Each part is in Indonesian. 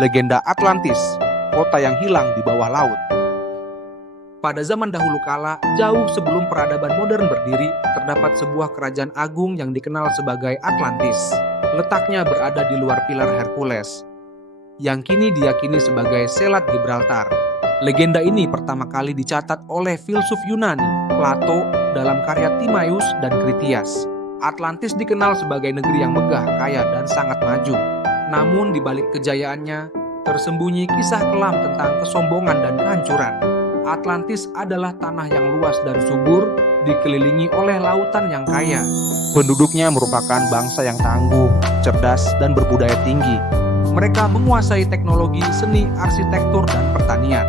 Legenda Atlantis, kota yang hilang di bawah laut. Pada zaman dahulu kala, jauh sebelum peradaban modern berdiri, terdapat sebuah kerajaan agung yang dikenal sebagai Atlantis. Letaknya berada di luar pilar Hercules, yang kini diyakini sebagai Selat Gibraltar. Legenda ini pertama kali dicatat oleh filsuf Yunani, Plato, dalam karya Timaeus dan Critias. Atlantis dikenal sebagai negeri yang megah, kaya, dan sangat maju. Namun di balik kejayaannya, tersembunyi kisah kelam tentang kesombongan dan kehancuran. Atlantis adalah tanah yang luas dan subur, dikelilingi oleh lautan yang kaya. Penduduknya merupakan bangsa yang tangguh, cerdas, dan berbudaya tinggi. Mereka menguasai teknologi, seni, arsitektur, dan pertanian.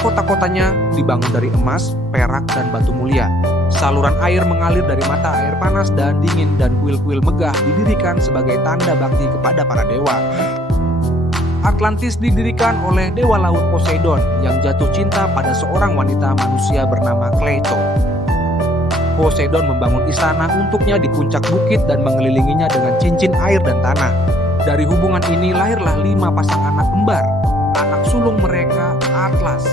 Kota-kotanya dibangun dari emas, perak, dan batu mulia. Saluran air mengalir dari mata air panas dan dingin, dan kuil-kuil megah didirikan sebagai tanda bakti kepada para dewa. Atlantis didirikan oleh dewa laut Poseidon yang jatuh cinta pada seorang wanita manusia bernama Kleito. Poseidon membangun istana untuknya di puncak bukit dan mengelilinginya dengan cincin air dan tanah. Dari hubungan ini lahirlah 5 pasang anak kembar. Anak sulung mereka Atlas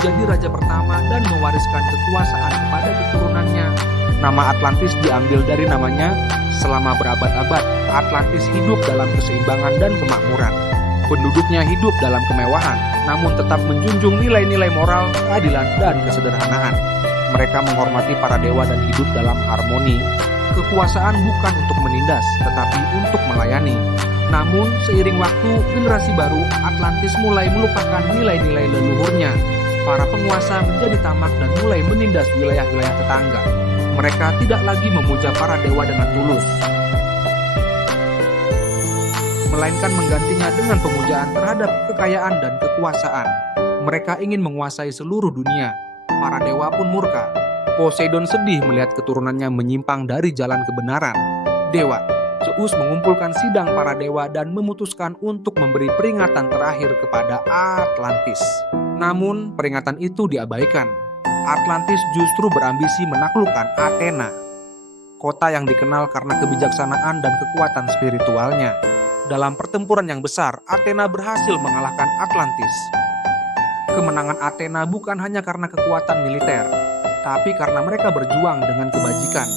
menjadi raja pertama dan mewariskan kekuasaan kepada keturunannya. Nama Atlantis diambil dari namanya. Selama berabad-abad, Atlantis hidup dalam keseimbangan dan kemakmuran. Penduduknya hidup dalam kemewahan, namun tetap menjunjung nilai-nilai moral, keadilan, dan kesederhanaan. Mereka menghormati para dewa dan hidup dalam harmoni. Kekuasaan bukan untuk menindas, tetapi untuk melayani. Namun, seiring waktu, generasi baru Atlantis mulai melupakan nilai-nilai leluhurnya. Para penguasa menjadi tamak dan mulai menindas wilayah-wilayah tetangga. Mereka tidak lagi memuja para dewa dengan tulus, melainkan menggantinya dengan pemujaan terhadap kekayaan dan kekuasaan. Mereka ingin menguasai seluruh dunia. Para dewa pun murka. Poseidon sedih melihat keturunannya menyimpang dari jalan kebenaran. Dewa Zeus mengumpulkan sidang para dewa dan memutuskan untuk memberi peringatan terakhir kepada Atlantis. Namun, peringatan itu diabaikan. Atlantis justru berambisi menaklukkan Athena, kota yang dikenal karena kebijaksanaan dan kekuatan spiritualnya. Dalam pertempuran yang besar, Athena berhasil mengalahkan Atlantis. Kemenangan Athena bukan hanya karena kekuatan militer, tapi karena mereka berjuang dengan kebajikan.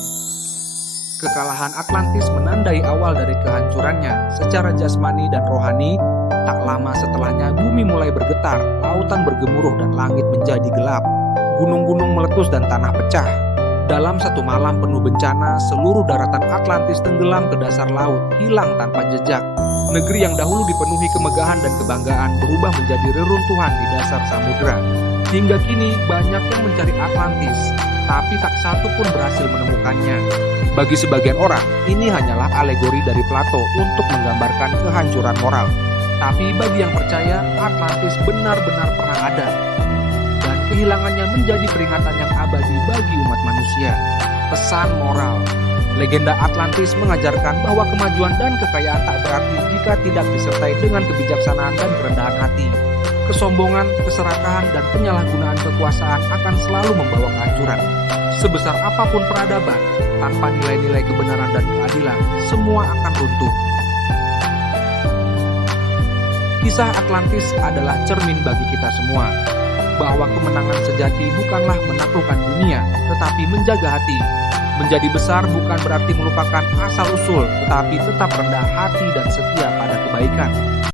Kekalahan Atlantis menandai awal dari kehancurannya secara jasmani dan rohani. Tak lama setelahnya bumi mulai bergetar, lautan bergemuruh dan langit menjadi gelap. Gunung-gunung meletus dan tanah pecah. Dalam satu malam penuh bencana, seluruh daratan Atlantis tenggelam ke dasar laut, hilang tanpa jejak. Negeri yang dahulu dipenuhi kemegahan dan kebanggaan berubah menjadi reruntuhan di dasar samudera. Hingga kini banyak yang mencari Atlantis, tapi tak satu pun berhasil menemukannya. Bagi sebagian orang, ini hanyalah alegori dari Plato untuk menggambarkan kehancuran moral. Tapi bagi yang percaya, Atlantis benar-benar pernah ada. Dan kehilangannya menjadi peringatan yang abadi bagi umat manusia. Pesan moral. Legenda Atlantis mengajarkan bahwa kemajuan dan kekayaan tak berarti jika tidak disertai dengan kebijaksanaan dan kerendahan hati. Kesombongan, keserakahan, dan penyalahgunaan kekuasaan akan selalu membawa kehancuran. Sebesar apapun peradaban, tanpa nilai-nilai kebenaran dan keadilan, semua akan runtuh. Kisah Atlantis adalah cermin bagi kita semua, bahwa kemenangan sejati bukanlah menaklukkan dunia, tetapi menjaga hati. Menjadi besar bukan berarti melupakan asal-usul, tetapi tetap rendah hati dan setia pada kebaikan.